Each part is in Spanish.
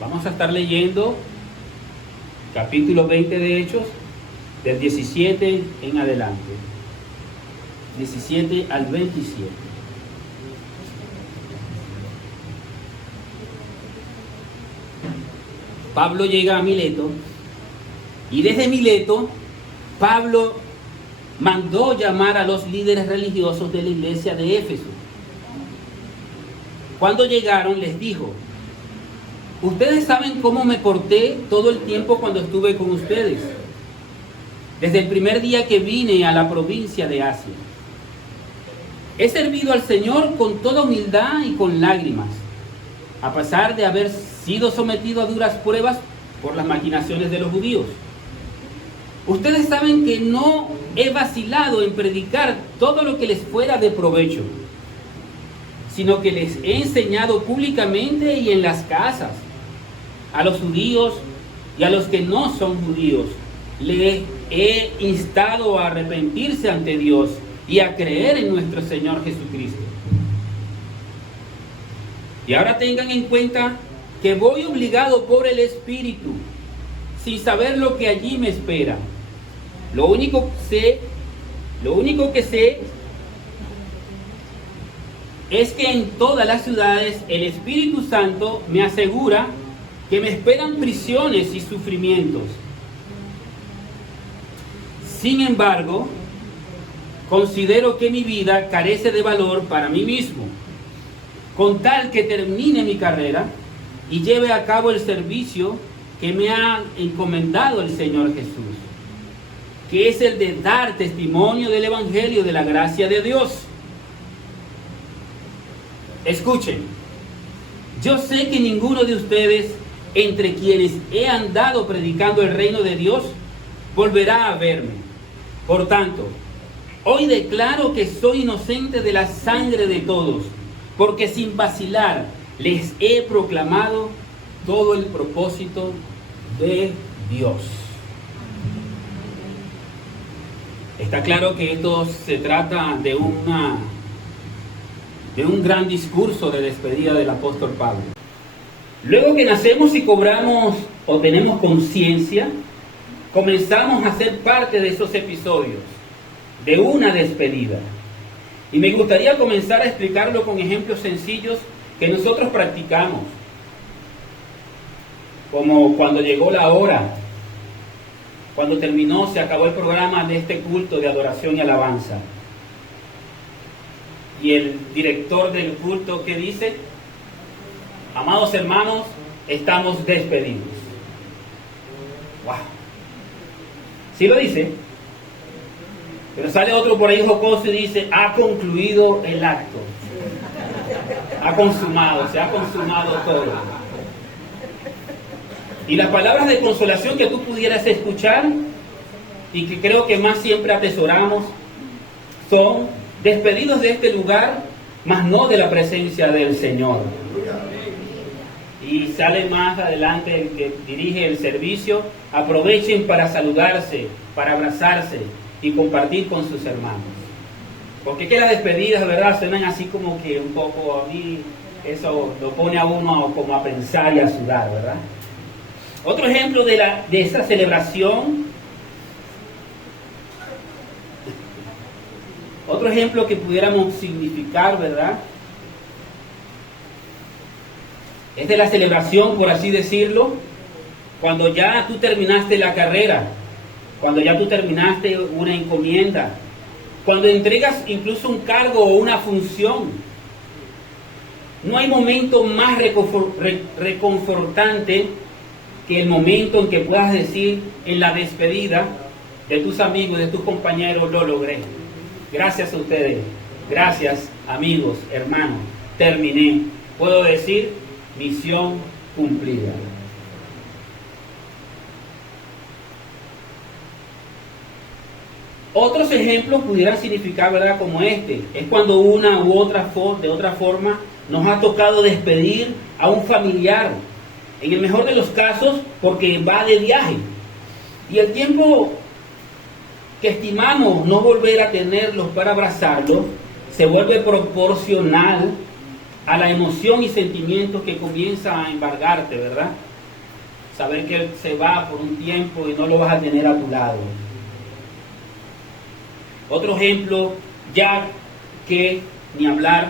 Vamos a estar leyendo capítulo 20 de Hechos, del 17 en adelante. 17 al 27. Pablo llega a Mileto y desde Mileto Pablo mandó llamar a los líderes religiosos de la iglesia de Éfeso. Cuando llegaron les dijo: ustedes saben cómo me porté todo el tiempo cuando estuve con ustedes, desde el primer día que vine a la provincia de Asia. He servido al Señor con toda humildad y con lágrimas, a pesar de haber sido sometido a duras pruebas por las maquinaciones de los judíos. Ustedes saben que no he vacilado en predicar todo lo que les fuera de provecho, sino que les he enseñado públicamente y en las casas, a los judíos y a los que no son judíos. Les he instado a arrepentirse ante Dios y a creer en nuestro Señor Jesucristo. Y ahora tengan en cuenta que voy obligado por el Espíritu, sin saber lo que allí me espera. Lo único que sé es que en todas las ciudades el Espíritu Santo me asegura que me esperan prisiones y sufrimientos. Sin embargo, considero que mi vida carece de valor para mí mismo, con tal que termine mi carrera y lleve a cabo el servicio que me ha encomendado el Señor Jesús, que es el de dar testimonio del Evangelio de la gracia de Dios. Escuchen, yo sé que ninguno de ustedes, entre quienes he andado predicando el reino de Dios, volverá a verme. Por tanto, hoy declaro que soy inocente de la sangre de todos, porque sin vacilar les he proclamado todo el propósito de Dios. Está claro que esto se trata de un gran discurso de despedida del apóstol Pablo. Luego que nacemos y cobramos o tenemos conciencia, comenzamos a ser parte de esos episodios, de una despedida. Y me gustaría comenzar a explicarlo con ejemplos sencillos que nosotros practicamos. Como cuando llegó la hora, cuando terminó, se acabó el programa de este culto de adoración y alabanza. Y el director del culto, ¿qué dice? Amados hermanos, estamos despedidos. ¡Wow! Sí lo dice. Pero sale otro por ahí jocoso y dice: ha concluido el acto. Ha consumado, se ha consumado todo. Y las palabras de consolación que tú pudieras escuchar y que creo que más siempre atesoramos son: despedidos de este lugar, mas no de la presencia del Señor. Y sale más adelante el que dirige el servicio: aprovechen para saludarse, para abrazarse y compartir con sus hermanos. Porque que las despedidas, ¿verdad?, suenan así como que un poco, a mí eso lo pone a uno como a pensar y a sudar, ¿verdad? Otro ejemplo de esa celebración, otro ejemplo que pudiéramos significar, ¿verdad?, es de la celebración, por así decirlo, cuando ya tú terminaste la carrera, cuando ya tú terminaste una encomienda, cuando entregas incluso un cargo o una función. No hay momento más reconfortante que el momento en que puedas decir en la despedida de tus amigos, de tus compañeros: lo logré. Gracias a ustedes, gracias amigos, hermanos, terminé. Puedo decir: misión cumplida. Otros ejemplos pudieran significar, ¿verdad?, como este. Es cuando de otra forma nos ha tocado despedir a un familiar. En el mejor de los casos, porque va de viaje. Y el tiempo que estimamos no volver a tenerlos para abrazarlos se vuelve proporcional a la emoción y sentimiento que comienza a embargarte, ¿verdad? saber que Él se va por un tiempo y no lo vas a tener a tu lado. Otro ejemplo, ya que ni hablar,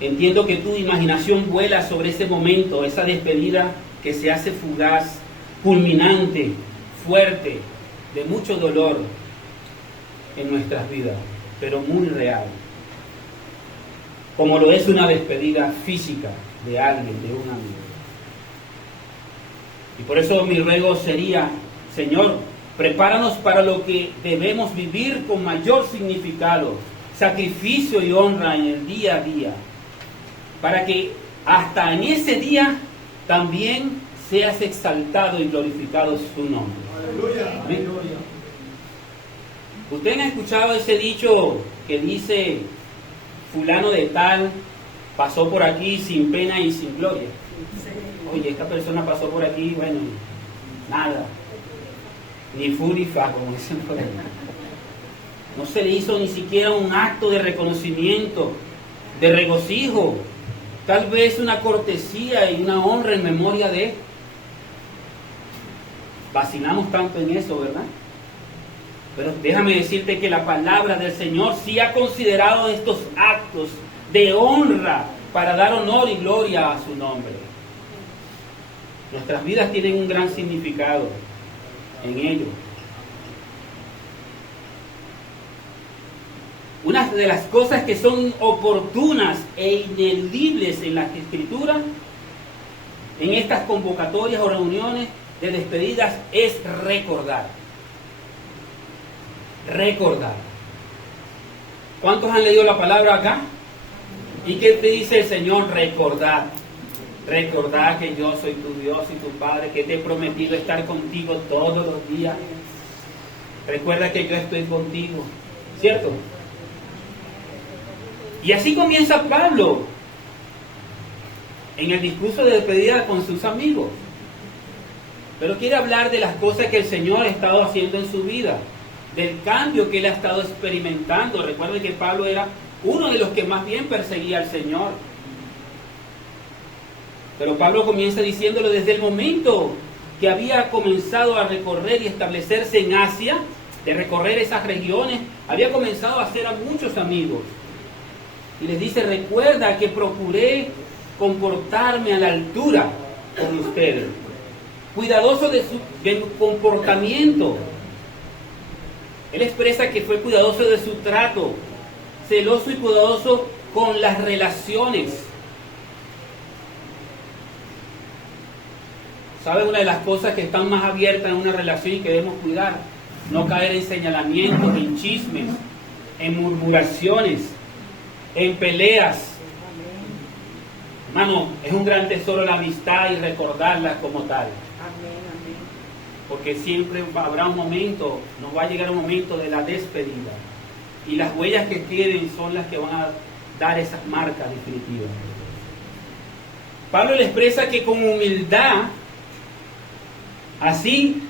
entiendo que tu imaginación vuela sobre ese momento, esa despedida que se hace fugaz, culminante, fuerte, de mucho dolor en nuestras vidas, pero muy real. Como lo es una despedida física de alguien, de un amigo. Y por eso mi ruego sería, Señor, prepáranos para lo que debemos vivir con mayor significado, sacrificio y honra en el día a día, para que hasta en ese día también seas exaltado y glorificado su nombre. Aleluya. ¿Amén? ¿Ustedes han escuchado ese dicho que dice, fulano de tal pasó por aquí sin pena y sin gloria? Oye, esta persona pasó por aquí, bueno, nada, ni fu ni fa, como dicen por ahí. No se le hizo ni siquiera un acto de reconocimiento, de regocijo, tal vez una cortesía y una honra en memoria de él. Vacilamos tanto en eso, ¿verdad? Pero déjame decirte que la palabra del Señor sí ha considerado estos actos de honra para dar honor y gloria a su nombre. Nuestras vidas tienen un gran significado en ello. Una de las cosas que son oportunas e ineludibles en las Escrituras, en estas convocatorias o reuniones de despedidas, es recordar. Recordar. ¿Cuántos han leído la palabra acá? ¿Y qué te dice el Señor? Recordar. Recordar que yo soy tu Dios y tu Padre, que te he prometido estar contigo todos los días. Recuerda que yo estoy contigo, ¿cierto? Y así comienza Pablo en el discurso de despedida con sus amigos. Pero quiere hablar de las cosas que el Señor ha estado haciendo en su vida, del cambio que él ha estado experimentando. Recuerden que Pablo era uno de los que más bien perseguía al Señor. Pero Pablo comienza diciéndolo desde el momento que había comenzado a recorrer y establecerse en Asia, de recorrer esas regiones, había comenzado a hacer a muchos amigos. Y les dice, recuerda que procuré comportarme a la altura con ustedes, cuidadoso de su comportamiento. Él expresa que fue cuidadoso de su trato, celoso y cuidadoso con las relaciones. ¿Sabe? Una de las cosas que están más abiertas en una relación y que debemos cuidar, no caer en señalamientos, en chismes, en murmuraciones, en peleas. Hermano, es un gran tesoro la amistad y recordarla como tal. Porque siempre habrá un momento, nos va a llegar un momento de la despedida. Y las huellas que queden son las que van a dar esas marcas definitivas. Pablo le expresa que con humildad, así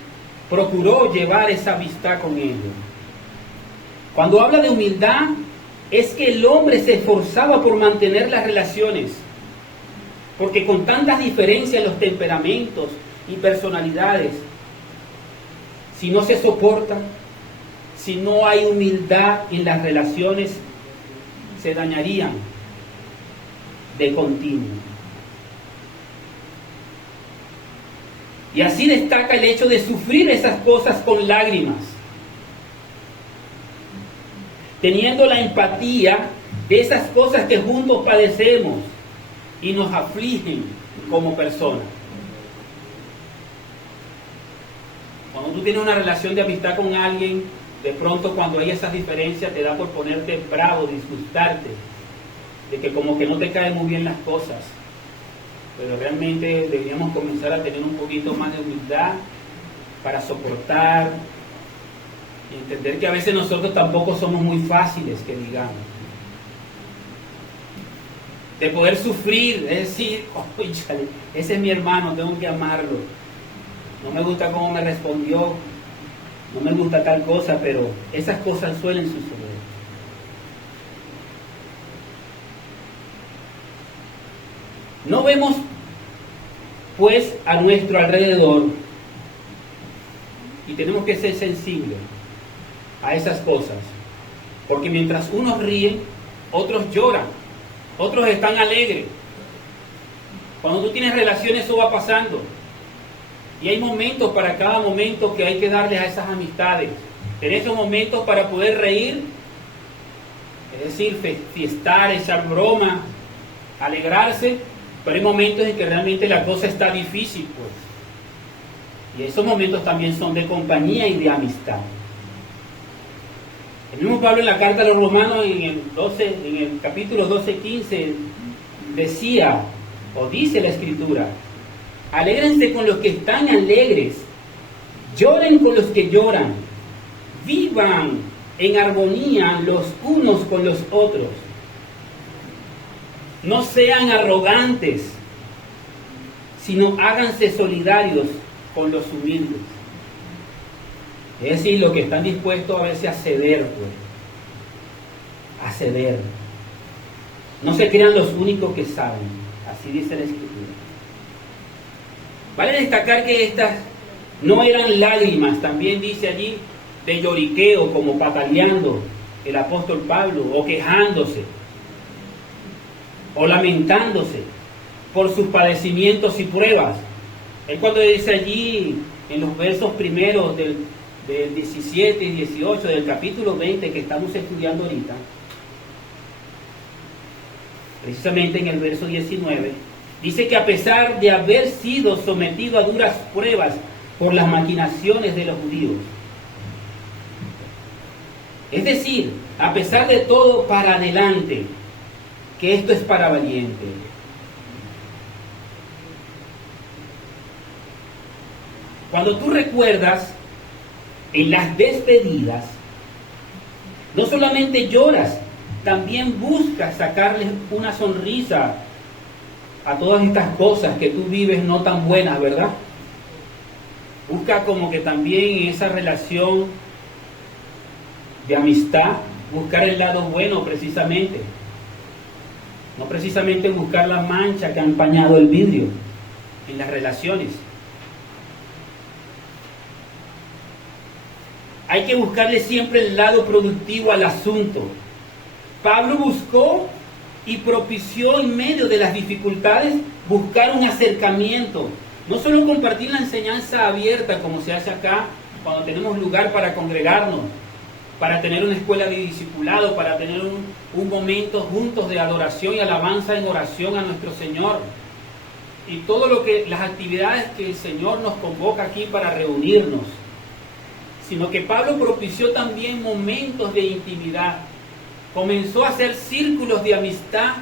procuró llevar esa amistad con ellos. Cuando habla de humildad, es que el hombre se esforzaba por mantener las relaciones. Porque con tantas diferencias en los temperamentos y personalidades, si no se soporta, si no hay humildad en las relaciones, se dañarían de continuo. Y así destaca el hecho de sufrir esas cosas con lágrimas, teniendo la empatía de esas cosas que juntos padecemos y nos afligen como personas. Cuando tú tienes una relación de amistad con alguien, de pronto cuando hay esas diferencias te da por ponerte bravo, disgustarte, de que como que no te caen muy bien las cosas. Pero realmente deberíamos comenzar a tener un poquito más de humildad para soportar y entender que a veces nosotros tampoco somos muy fáciles, que digamos. De poder sufrir, es decir, oye, ese es mi hermano, tengo que amarlo. No me gusta cómo me respondió, no me gusta tal cosa, pero esas cosas suelen suceder. No vemos pues a nuestro alrededor y tenemos que ser sensibles a esas cosas, porque mientras unos ríen, otros lloran, otros están alegres. Cuando tú tienes relaciones eso va pasando y hay momentos para cada momento que hay que darles a esas amistades, en esos momentos para poder reír, es decir, fiestar, echar broma, alegrarse, pero hay momentos en que realmente la cosa está difícil, pues. Y esos momentos también son de compañía y de amistad. El mismo Pablo en la carta a los Romanos en el capítulo 12-15 decía, o dice la Escritura, alégrense con los que están alegres, lloren con los que lloran, vivan en armonía los unos con los otros. No sean arrogantes, sino háganse solidarios con los humildes. Es decir, los que están dispuestos a veces a ceder, pues. A ceder. No se crean los únicos que saben. Así dice la Escritura. Vale destacar que estas no eran lágrimas, también dice allí, de lloriqueo, como pataleando el apóstol Pablo, o quejándose, o lamentándose por sus padecimientos y pruebas. Él cuando dice allí, en los versos primeros del 17 y 18 del capítulo 20 que estamos estudiando ahorita, precisamente en el verso 19, dice que a pesar de haber sido sometido a duras pruebas por las maquinaciones de los judíos, es decir, a pesar de todo, para adelante, que esto es para valientes. Cuando tú recuerdas en las despedidas, no solamente lloras, también buscas sacarles una sonrisa a todas estas cosas que tú vives no tan buenas, ¿verdad? Busca como que también en esa relación de amistad, buscar el lado bueno precisamente. No precisamente buscar la mancha que ha empañado el vidrio en las relaciones. Hay que buscarle siempre el lado productivo al asunto. Pablo buscó y propició en medio de las dificultades buscar un acercamiento. No solo compartir la enseñanza abierta como se hace acá, cuando tenemos lugar para congregarnos, para tener una escuela de discipulado, para tener un momento juntos de adoración y alabanza en oración a nuestro Señor. Y todo lo que, las actividades que el Señor nos convoca aquí para reunirnos. Sino que Pablo propició también momentos de intimidad. Comenzó a hacer círculos de amistad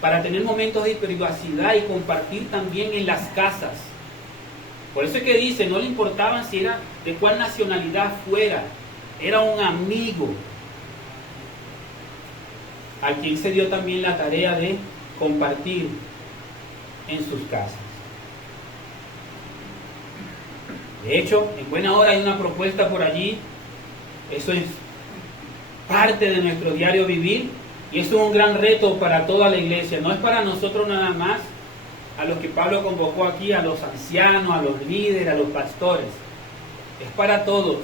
para tener momentos de privacidad y compartir también en las casas. Por eso es que dice, no le importaba si era de cuál nacionalidad fuera, era un amigo al quien se dio también la tarea de compartir en sus casas. De hecho, en buena hora hay una propuesta por allí, eso es parte de nuestro diario vivir y eso es un gran reto para toda la iglesia, no es para nosotros nada más, a los que Pablo convocó aquí, a los ancianos, a los líderes, a los pastores, es para todos,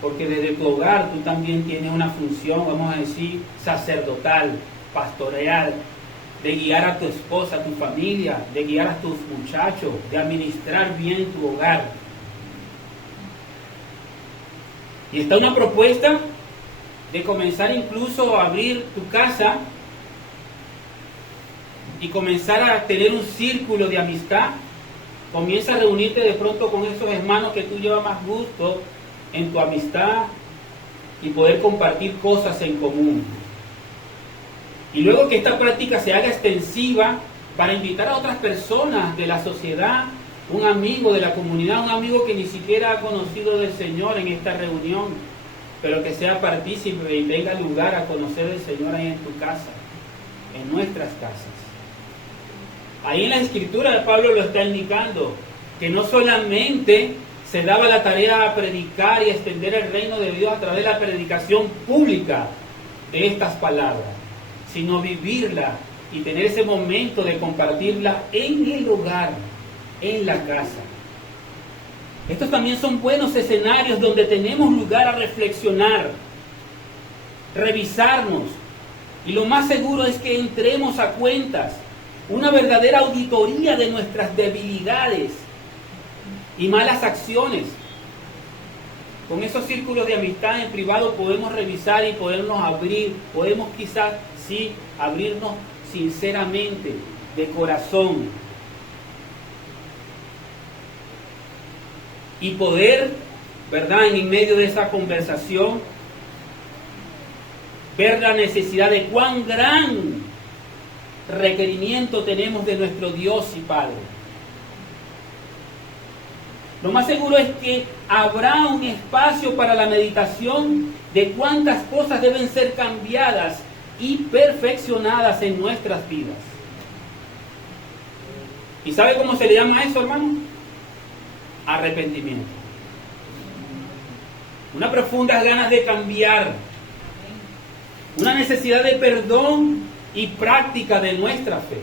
porque desde tu hogar tú también tienes una función, vamos a decir, sacerdotal, pastoreal, de guiar a tu esposa, a tu familia, de guiar a tus muchachos, de administrar bien tu hogar. Y está una propuesta de comenzar incluso a abrir tu casa y comenzar a tener un círculo de amistad. Comienza a reunirte de pronto con esos hermanos que tú llevas más gusto en tu amistad y poder compartir cosas en común. Y luego que esta práctica se haga extensiva para invitar a otras personas de la sociedad, un amigo de la comunidad, un amigo que ni siquiera ha conocido del Señor en esta reunión, pero que sea partícipe y tenga lugar a conocer del Señor ahí en tu casa, en nuestras casas. Ahí en la Escritura Pablo lo está indicando, que no solamente se daba la tarea a predicar y extender el reino de Dios a través de la predicación pública de estas palabras, sino vivirla y tener ese momento de compartirla en el hogar, en la casa. Estos también son buenos escenarios donde tenemos lugar a reflexionar, revisarnos, y lo más seguro es que entremos a cuentas, una verdadera auditoría de nuestras debilidades y malas acciones. Con esos círculos de amistad en privado podemos revisar y podernos abrir, podemos quizás sí abrirnos sinceramente, de corazón, y poder, ¿verdad?, en medio de esa conversación, ver la necesidad de cuán gran requerimiento tenemos de nuestro Dios y Padre. Lo más seguro es que habrá un espacio para la meditación de cuántas cosas deben ser cambiadas y perfeccionadas en nuestras vidas. ¿Y sabe cómo se le llama a eso, hermano? Arrepentimiento. Unas profundas ganas de cambiar, una necesidad de perdón y práctica de nuestra fe.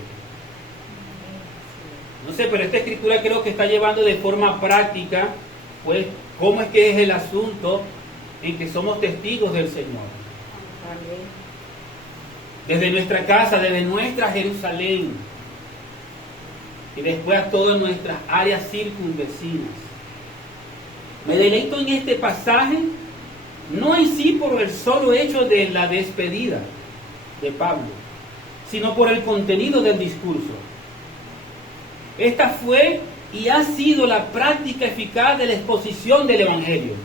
No sé, pero esta escritura creo que está llevando de forma práctica, pues, cómo es que es el asunto en que somos testigos del Señor. Desde nuestra casa, desde nuestra Jerusalén, y después a todas nuestras áreas circunvecinas. Me deleito en este pasaje, no en sí por el solo hecho de la despedida de Pablo, sino por el contenido del discurso. Esta fue y ha sido la práctica eficaz de la exposición del Evangelio.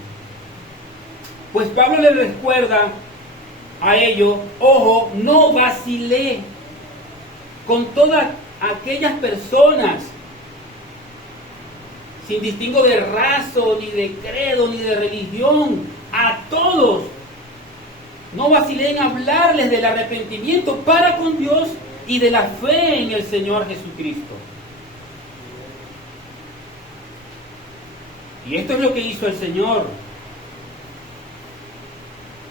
Pues Pablo le recuerda a ellos: ojo, no vacilé con todas aquellas personas, sin distingo de raza, ni de credo, ni de religión, a todos. No vacilé en hablarles del arrepentimiento para con Dios y de la fe en el Señor Jesucristo. Y esto es lo que hizo el Señor,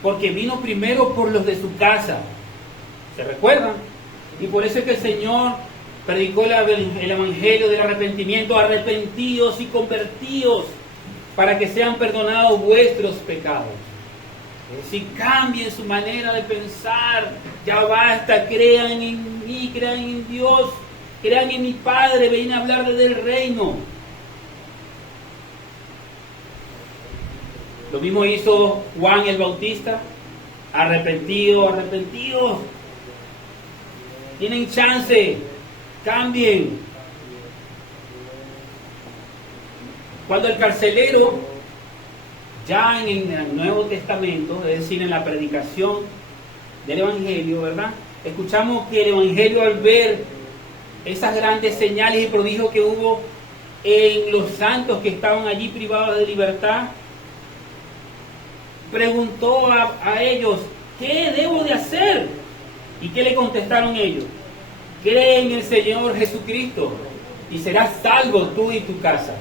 porque vino primero por los de su casa. ¿Se recuerdan? Y por eso es que el Señor predicó el Evangelio del arrepentimiento: arrepentíos y convertíos para que sean perdonados vuestros pecados. Es decir, cambien su manera de pensar, ya basta, crean en mí, crean en Dios, crean en mi Padre, ven a hablar del reino. Lo mismo hizo Juan el Bautista: arrepentidos, arrepentidos, tienen chance, cambien. Cuando el carcelero, ya en el Nuevo Testamento, es decir, en la predicación del Evangelio, ¿verdad?, escuchamos que el Evangelio, al ver esas grandes señales y prodigios que hubo en los santos que estaban allí privados de libertad, preguntó a ellos: ¿qué debo de hacer? ¿Y qué le contestaron ellos? Cree en el Señor Jesucristo y serás salvo tú y tu casa.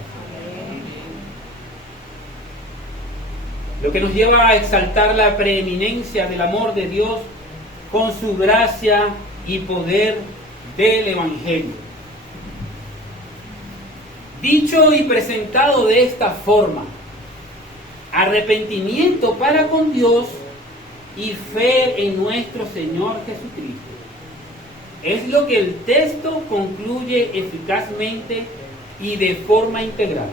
Lo que nos lleva a exaltar la preeminencia del amor de Dios con su gracia y poder del Evangelio. Dicho y presentado de esta forma: arrepentimiento para con Dios y fe en nuestro Señor Jesucristo. Es lo que el texto concluye eficazmente y de forma integral.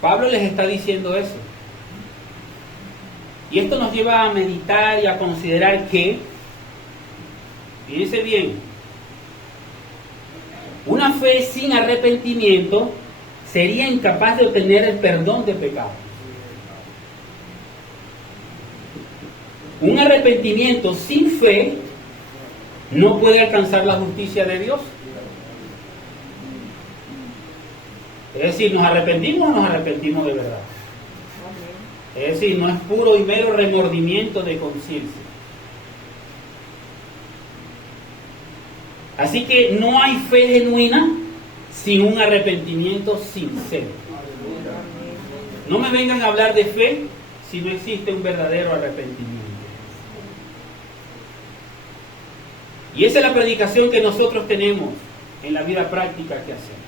Pablo les está diciendo eso. Y esto nos lleva a meditar y a considerar que, fíjense bien, una fe sin arrepentimiento sería incapaz de obtener el perdón de pecados. Un arrepentimiento sin fe no puede alcanzar la justicia de Dios. Es decir, ¿nos arrepentimos o nos arrepentimos de verdad? Es decir, no es puro y mero remordimiento de conciencia. Así que no hay fe genuina sin un arrepentimiento sincero. No me vengan a hablar de fe si no existe un verdadero arrepentimiento. Y esa es la predicación que nosotros tenemos en la vida práctica que hacemos.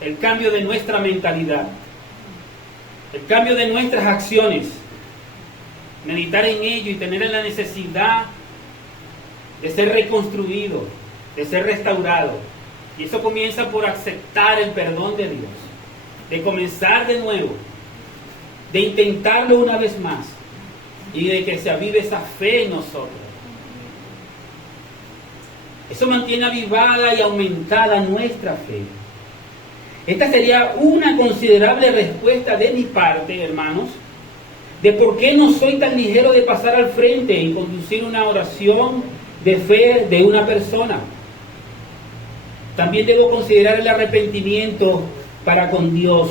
El cambio de nuestra mentalidad, el cambio de nuestras acciones, meditar en ello y tener la necesidad de ser reconstruido, de ser restaurado. Y eso comienza por aceptar el perdón de Dios, de comenzar de nuevo, de intentarlo una vez más y de que se avive esa fe en nosotros. Eso mantiene avivada y aumentada nuestra fe. Esta sería una considerable respuesta de mi parte, hermanos, de por qué no soy tan ligero de pasar al frente y conducir una oración de fe de una persona. También debo considerar el arrepentimiento para con Dios.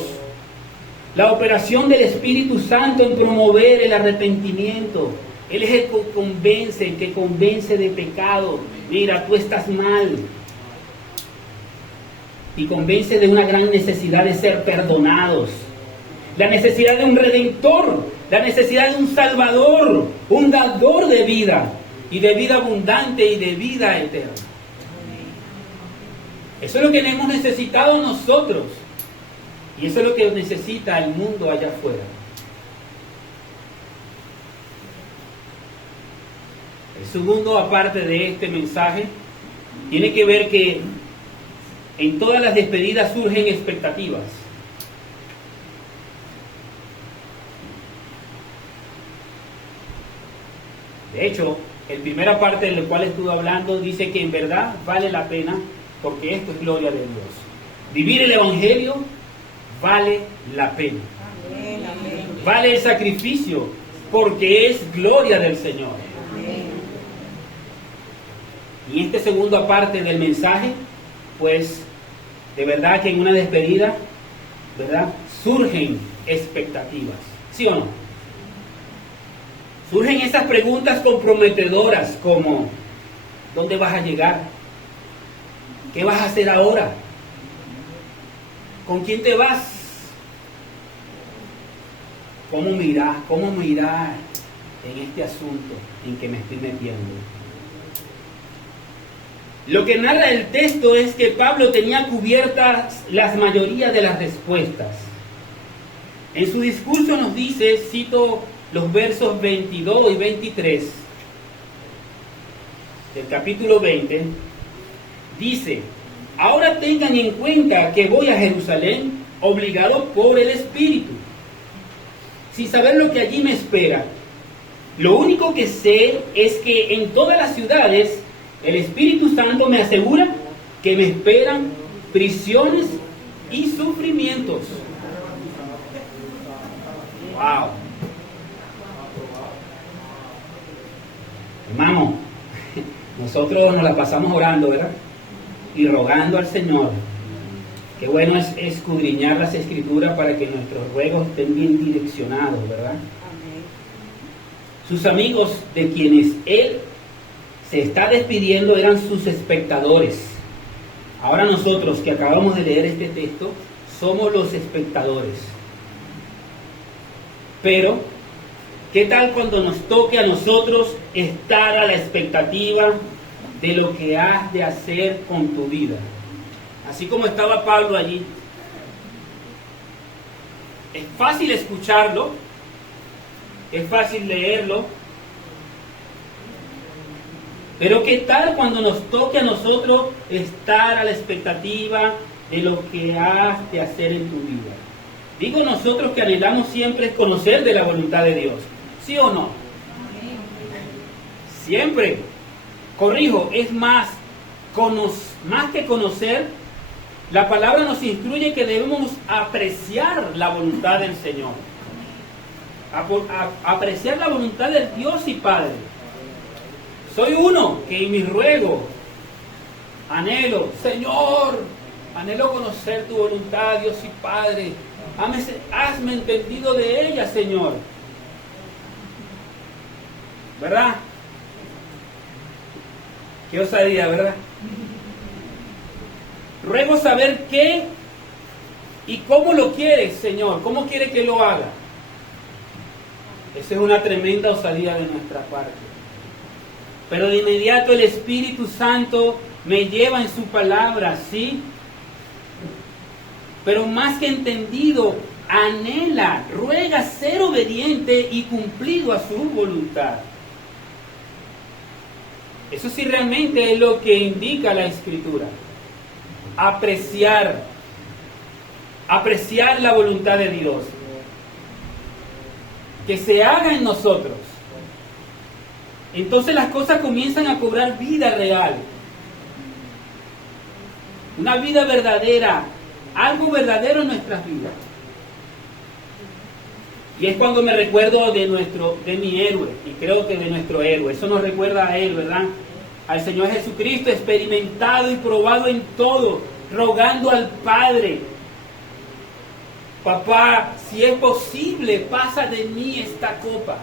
La operación del Espíritu Santo en promover el arrepentimiento. Él es el que convence de pecado. Mira, tú estás mal. Y convence de una gran necesidad de ser perdonados. La necesidad de un redentor. La necesidad de un salvador. Un dador de vida. Y de vida abundante y de vida eterna. Eso es lo que hemos necesitado nosotros. Y eso es lo que necesita el mundo allá afuera. El segundo, aparte de este mensaje, tiene que ver que en todas las despedidas surgen expectativas. De hecho, la primera parte de la cual estuve hablando dice que en verdad vale la pena porque esto es gloria de Dios. Vivir el Evangelio vale la pena. Amén, amén. Vale el sacrificio porque es gloria del Señor. Amén. Y esta segunda parte del mensaje, pues de verdad que en una despedida, ¿verdad? Surgen expectativas. ¿Sí o no? Surgen esas preguntas comprometedoras como ¿dónde vas a llegar? ¿Qué vas a hacer ahora? ¿Con quién te vas? ¿Cómo me irá en este asunto en que me estoy metiendo? Lo que narra el texto es que Pablo tenía cubiertas la mayoría de las respuestas. En su discurso nos dice, cito los versos 22 y 23 del capítulo 20, dice: ahora tengan en cuenta que voy a Jerusalén obligado por el Espíritu, sin saber lo que allí me espera. Lo único que sé es que en todas las ciudades el Espíritu Santo me asegura que me esperan prisiones y sufrimientos. ¡Wow! Hermano, nosotros nos la pasamos orando, ¿verdad? Y rogando al Señor. Qué bueno es escudriñar las Escrituras para que nuestros ruegos estén bien direccionados, ¿verdad? Amén. Sus amigos de quienes Él se está despidiendo eran sus espectadores. Ahora nosotros que acabamos de leer este texto somos los espectadores. Pero, ¿qué tal cuando nos toque a nosotros estar a la expectativa de lo que has de hacer con tu vida? Así como estaba Pablo allí. Es fácil escucharlo, es fácil leerlo, pero ¿qué tal cuando nos toque a nosotros estar a la expectativa de lo que has de hacer en tu vida? Digo nosotros que anhelamos siempre conocer de la voluntad de Dios, ¿sí o no? Siempre. Corrijo, es más que conocer, la palabra nos instruye que debemos apreciar la voluntad del Señor. Apreciar la voluntad de Dios y Padre. Soy uno que en mi ruego anhelo, Señor, anhelo conocer tu voluntad, Dios y Padre. Hazme entendido de ella, Señor. ¿Verdad? Qué osadía, ¿verdad? Ruego saber qué y cómo lo quieres, Señor. ¿Cómo quiere que lo haga? Esa es una tremenda osadía de nuestra parte. Pero de inmediato el Espíritu Santo me lleva en su palabra, ¿sí? Pero más que entendido, anhela, ruega ser obediente y cumplido a su voluntad. Eso sí realmente es lo que indica la Escritura. Apreciar la voluntad de Dios. Que se haga en nosotros. Entonces las cosas comienzan a cobrar vida real. Una vida verdadera, algo verdadero en nuestras vidas. Y es cuando me recuerdo de mi héroe, y creo que de nuestro héroe. Eso nos recuerda a él, ¿verdad? Al Señor Jesucristo, experimentado y probado en todo, rogando al Padre: papá, si es posible, pasa de mí esta copa.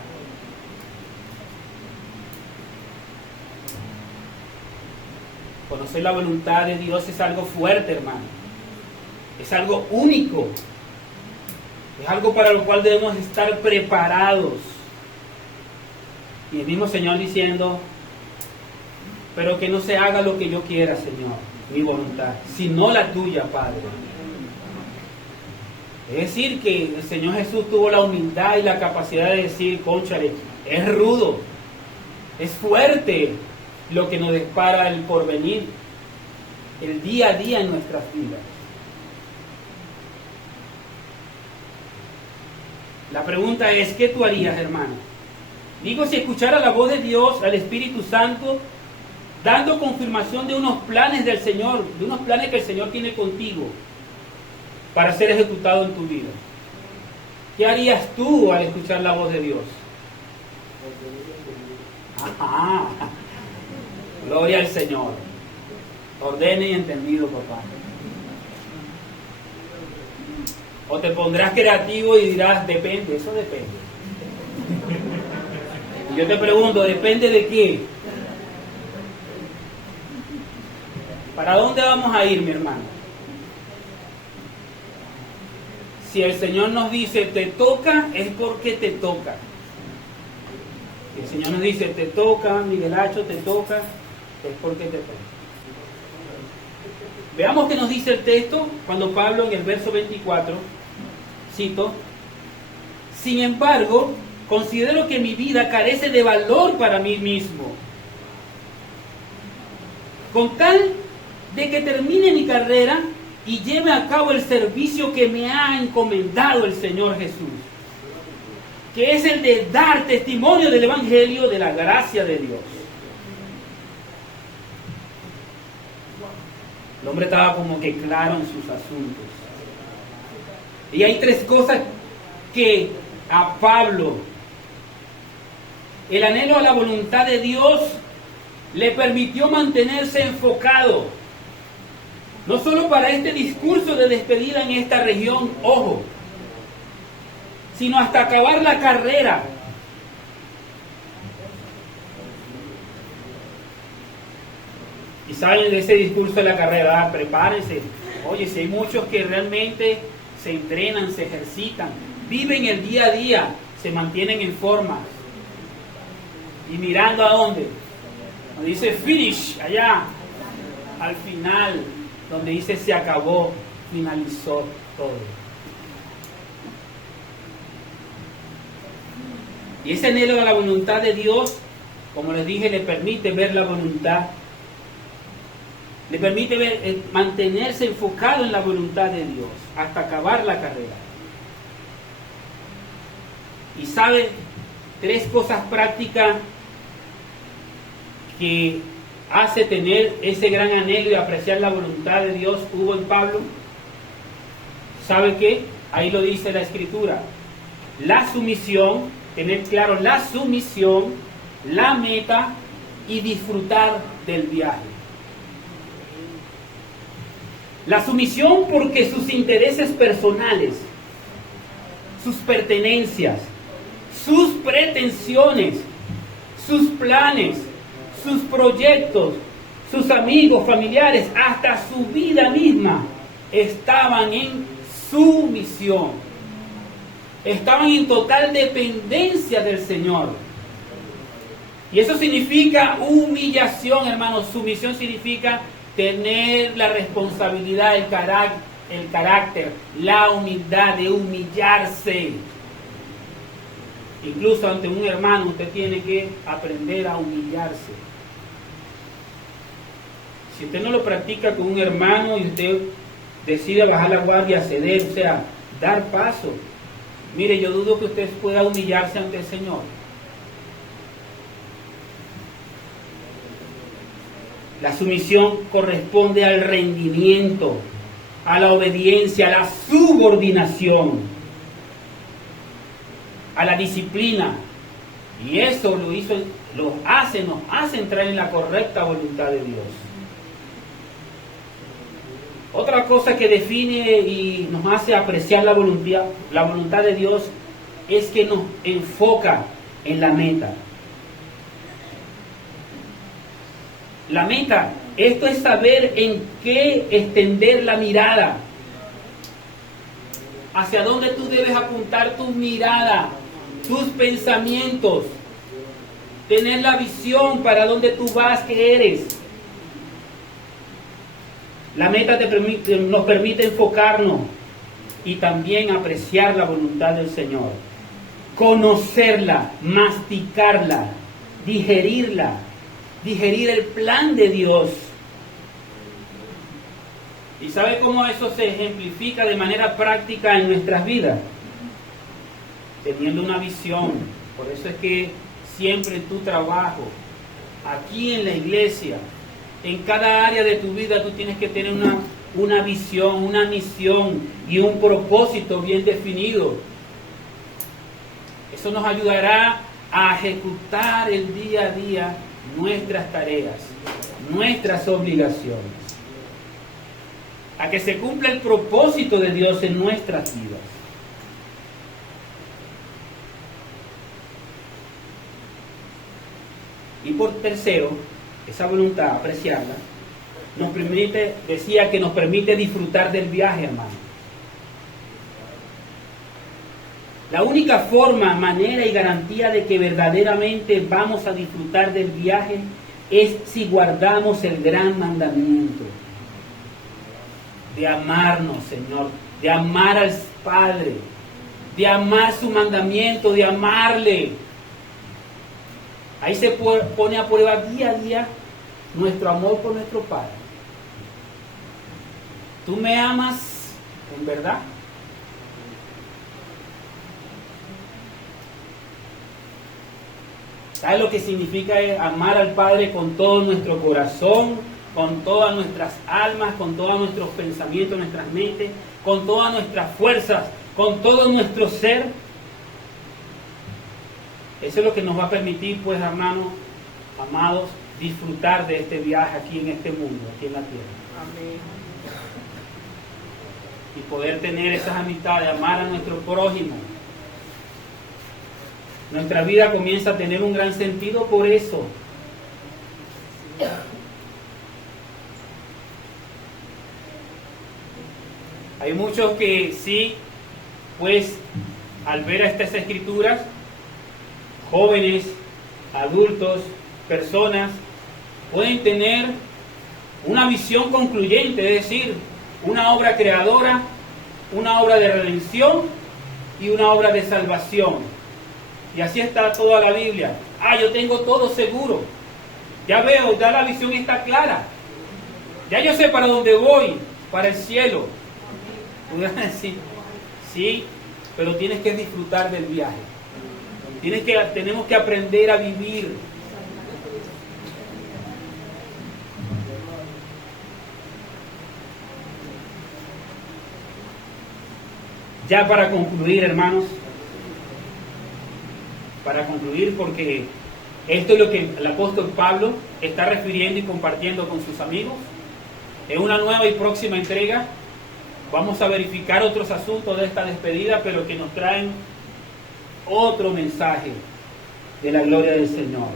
Conocer la voluntad de Dios es algo fuerte, hermano. Es algo único. Es algo para lo cual debemos estar preparados. Y el mismo Señor diciendo: pero que no se haga lo que yo quiera, Señor, mi voluntad, sino la tuya, Padre. Es decir, que el Señor Jesús tuvo la humildad y la capacidad de decir: cónchale, es rudo, es fuerte lo que nos depara el porvenir, el día a día en nuestras vidas. La pregunta es: ¿qué tú harías, hermano? Digo, si escuchara la voz de Dios, al Espíritu Santo, dando confirmación de unos planes del Señor, de unos planes que el Señor tiene contigo para ser ejecutado en tu vida. ¿Qué harías tú al escuchar la voz de Dios? Ajá. Gloria al Señor. Ordene y entendido, papá. O te pondrás creativo y dirás: depende, eso depende. Yo te pregunto, ¿depende de qué? ¿Para dónde vamos a ir, mi hermano? Si el Señor nos dice: te toca, es porque te toca. Si el Señor nos dice: te toca, Miguelacho, te toca, es porque te toca. Veamos qué nos dice el texto cuando Pablo, en el verso 24, cito: sin embargo, considero que mi vida carece de valor para mí mismo, con tal de que termine mi carrera y lleve a cabo el servicio que me ha encomendado el Señor Jesús, que es el de dar testimonio del Evangelio de la gracia de Dios. El hombre estaba como que claro en sus asuntos. Y hay tres cosas que a Pablo, el anhelo a la voluntad de Dios, le permitió mantenerse enfocado. No solo para este discurso de despedida en esta región, ojo, sino hasta acabar la carrera. Y saben de ese discurso de la carrera: prepárense. Oye, si hay muchos que realmente se entrenan, se ejercitan, viven el día a día, se mantienen en forma. Y mirando a dónde, donde dice finish, allá, al final, donde dice se acabó, finalizó todo. Y ese anhelo a la voluntad de Dios, como les dije, le permite ver la voluntad, le permite mantenerse enfocado en la voluntad de Dios hasta acabar la carrera. Y sabe, tres cosas prácticas que hace tener ese gran anhelo y apreciar la voluntad de Dios hubo en Pablo. ¿Sabe qué? Ahí lo dice la Escritura: la sumisión, tener claro la sumisión, la meta y disfrutar del viaje. La sumisión porque sus intereses personales, sus pertenencias, sus pretensiones, sus planes, sus proyectos, sus amigos, familiares, hasta su vida misma, estaban en sumisión. Estaban en total dependencia del Señor. Y eso significa humillación, hermanos. Sumisión significa tener la responsabilidad, el carácter, la humildad de humillarse. Incluso ante un hermano usted tiene que aprender a humillarse. Si usted no lo practica con un hermano y usted decide bajar la guardia, ceder, o sea, dar paso, mire, yo dudo que usted pueda humillarse ante el Señor. La sumisión corresponde al rendimiento, a la obediencia, a la subordinación, a la disciplina. Y eso nos hace entrar en la correcta voluntad de Dios. Otra cosa que define y nos hace apreciar la voluntad de Dios es que nos enfoca en la meta. La meta, esto es saber en qué extender la mirada. Hacia dónde tú debes apuntar tu mirada, tus pensamientos. Tener la visión para dónde tú vas, qué eres. La meta nos permite enfocarnos y también apreciar la voluntad del Señor. Conocerla, masticarla, digerir el plan de Dios. ¿Y sabe cómo eso se ejemplifica de manera práctica en nuestras vidas? Teniendo una visión. Por eso es que siempre en tu trabajo, aquí en la iglesia, en cada área de tu vida tú tienes que tener una visión, una misión y un propósito bien definido. Eso nos ayudará a ejecutar el día a día nuestras tareas, nuestras obligaciones, a que se cumpla el propósito de Dios en nuestras vidas. Y por tercero, esa voluntad, apreciarla, decía que nos permite disfrutar del viaje, hermano. La única forma, manera y garantía de que verdaderamente vamos a disfrutar del viaje es si guardamos el gran mandamiento de amarnos, Señor, de amar al Padre, de amar su mandamiento, de amarle. Ahí se pone a prueba día a día nuestro amor por nuestro Padre. ¿Tú me amas en verdad? ¿Sabes lo que significa amar al Padre con todo nuestro corazón, con todas nuestras almas, con todos nuestros pensamientos, nuestras mentes, con todas nuestras fuerzas, con todo nuestro ser? Eso es lo que nos va a permitir, pues, hermanos, amados, disfrutar de este viaje aquí en este mundo, aquí en la tierra. Amén. Y poder tener esas amistades, amar a nuestro prójimo. Nuestra vida comienza a tener un gran sentido por eso. Hay muchos que sí, pues, al ver a estas escrituras, jóvenes, adultos, personas, pueden tener una visión concluyente, es decir, una obra creadora, una obra de redención y una obra de salvación. Y así está toda la Biblia. Yo tengo todo seguro. Ya veo, ya la visión está clara. Ya yo sé para dónde voy, para el cielo. Podrían decir, sí, pero tienes que disfrutar del viaje. Tenemos que aprender a vivir. Ya para concluir, hermanos, porque esto es lo que el apóstol Pablo está refiriendo y compartiendo con sus amigos. En una nueva y próxima entrega vamos a verificar otros asuntos de esta despedida, pero que nos traen otro mensaje de la gloria del Señor.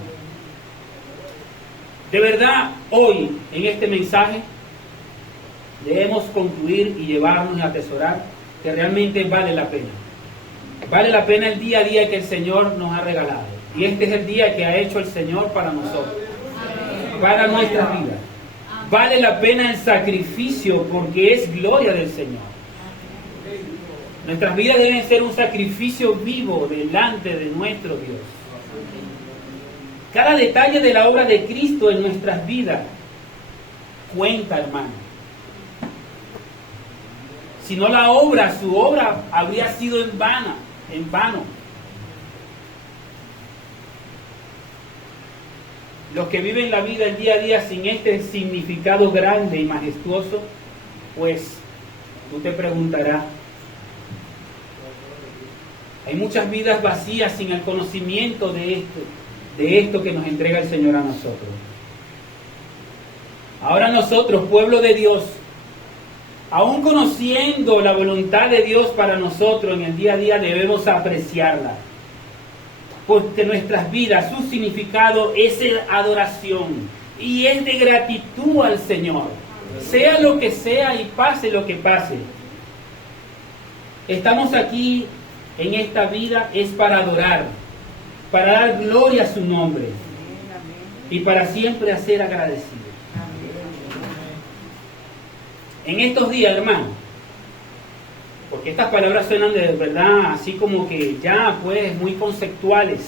De verdad, hoy, en este mensaje, debemos concluir y llevarnos a atesorar que realmente vale la pena. Vale la pena el día a día que el Señor nos ha regalado. Y este es el día que ha hecho el Señor para nosotros, para nuestra vida. Vale la pena el sacrificio porque es gloria del Señor. Nuestras vidas deben ser un sacrificio vivo delante de nuestro Dios. Cada detalle de la obra de Cristo en nuestras vidas cuenta, hermano. Si no la obra, su obra habría sido en vano. Los que viven la vida el día a día sin este significado grande y majestuoso, pues tú te preguntarás, hay muchas vidas vacías sin el conocimiento de esto que nos entrega el Señor a nosotros. Ahora nosotros, pueblo de Dios, aún conociendo la voluntad de Dios para nosotros en el día a día, debemos apreciarla. Porque nuestras vidas, su significado es adoración y es de gratitud al Señor. Sea lo que sea y pase lo que pase. Estamos aquí en esta vida es para adorar, para dar gloria a su nombre y para siempre ser agradecidos. En estos días, hermano, porque estas palabras suenan de verdad así como que ya pues muy conceptuales,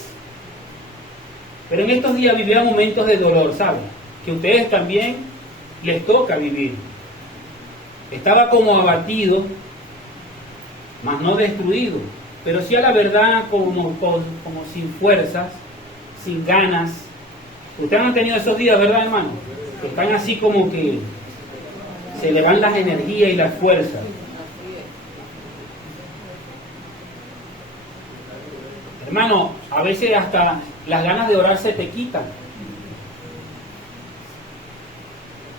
pero en estos días vivía momentos de dolor, ¿saben? Que a ustedes también les toca vivir. Estaba como abatido, mas no destruido, pero sí a la verdad como sin fuerzas, sin ganas. Ustedes han tenido esos días, ¿verdad, hermano? Que están así como que se le van las energías y las fuerzas. Hermano, a veces hasta las ganas de orar se te quitan.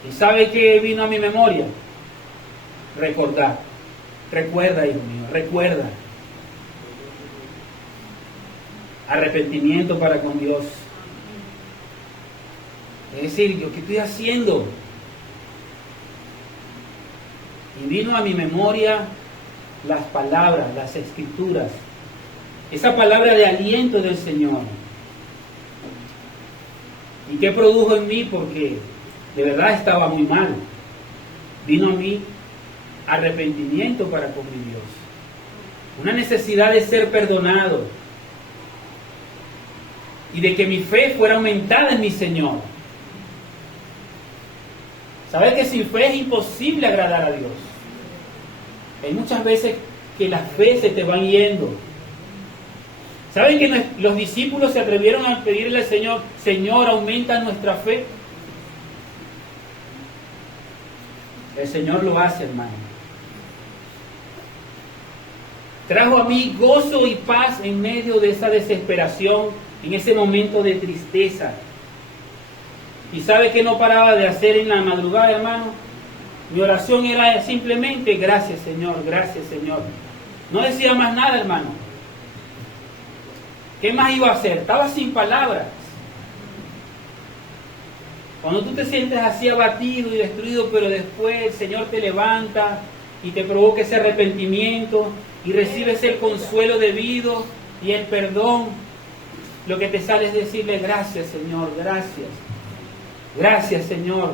¿Y sabe qué vino a mi memoria? Recordar. Recuerda, hijo mío, recuerda. Arrepentimiento para con Dios. Es decir, ¿yo qué estoy haciendo? Y vino a mi memoria las palabras, las escrituras. Esa palabra de aliento del Señor. ¿Y qué produjo en mí? Porque de verdad estaba muy mal. Vino a mí arrepentimiento para con mi Dios. Una necesidad de ser perdonado. Y de que mi fe fuera aumentada en mi Señor. Sabes que sin fe es imposible agradar a Dios. Hay muchas veces que la fe se te van yendo. ¿Saben que los discípulos se atrevieron a pedirle al Señor, Señor, aumenta nuestra fe? El Señor lo hace, hermano. Trajo a mí gozo y paz en medio de esa desesperación, en ese momento de tristeza. ¿Y sabe qué no paraba de hacer en la madrugada, hermano? Mi oración era simplemente, gracias Señor, gracias Señor. No decía más nada, hermano. ¿Qué más iba a hacer? Estaba sin palabras. Cuando tú te sientes así abatido y destruido, pero después el Señor te levanta y te provoca ese arrepentimiento y recibes el consuelo debido y el perdón, lo que te sale es decirle gracias Señor, gracias. Gracias Señor.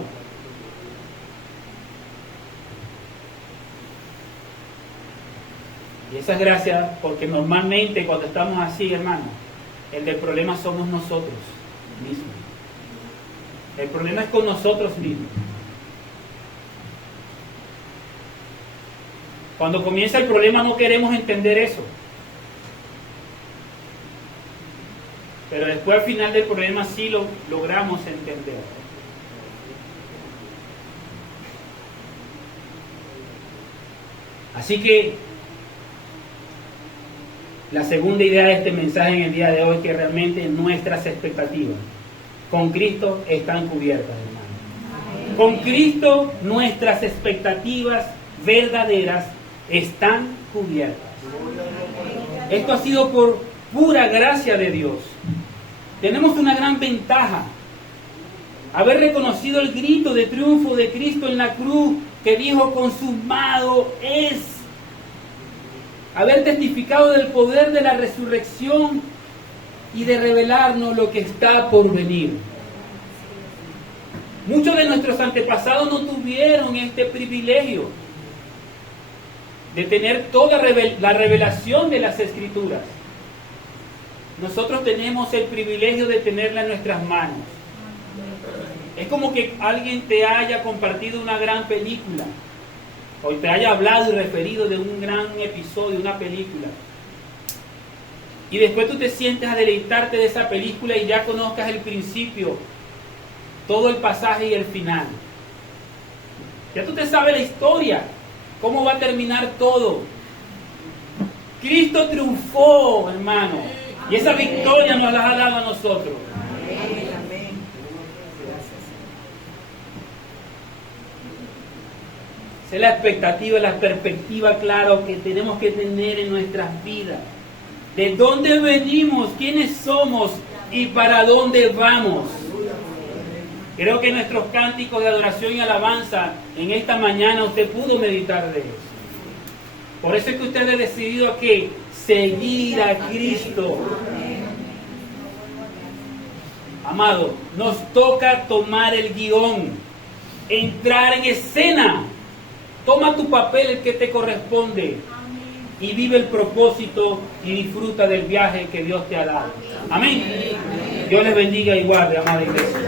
Y esas gracias, porque normalmente cuando estamos así, hermano, el del problema somos nosotros mismos. El problema es con nosotros mismos. Cuando comienza el problema no queremos entender eso. Pero después al final del problema sí lo logramos entender. Así que la segunda idea de este mensaje en el día de hoy es que realmente nuestras expectativas con Cristo están cubiertas, hermano. Con Cristo nuestras expectativas verdaderas están cubiertas. Esto ha sido por pura gracia de Dios. Tenemos una gran ventaja. Haber reconocido el grito de triunfo de Cristo en la cruz que dijo consumado es. Haber testificado del poder de la resurrección y de revelarnos lo que está por venir. Muchos de nuestros antepasados no tuvieron este privilegio de tener toda la revelación de las Escrituras. Nosotros tenemos el privilegio de tenerla en nuestras manos. Es como que alguien te haya compartido una gran película, o te haya hablado y referido de un gran episodio, una película. Y después tú te sientes a deleitarte de esa película y ya conozcas el principio, todo el pasaje y el final. Ya tú te sabes la historia, cómo va a terminar todo. Cristo triunfó, hermano, y esa victoria nos la ha dado a nosotros. Esa es la expectativa, la perspectiva, claro, que tenemos que tener en nuestras vidas. ¿De dónde venimos? ¿Quiénes somos? ¿Y para dónde vamos? Creo que en nuestros cánticos de adoración y alabanza, en esta mañana usted pudo meditar de eso. Por eso es que usted ha decidido que seguir a Cristo. Amado, nos toca tomar el guión, entrar en escena. Toma tu papel, el que te corresponde, y vive el propósito y disfruta del viaje que Dios te ha dado. Amén. Dios les bendiga y guarde, amada iglesia.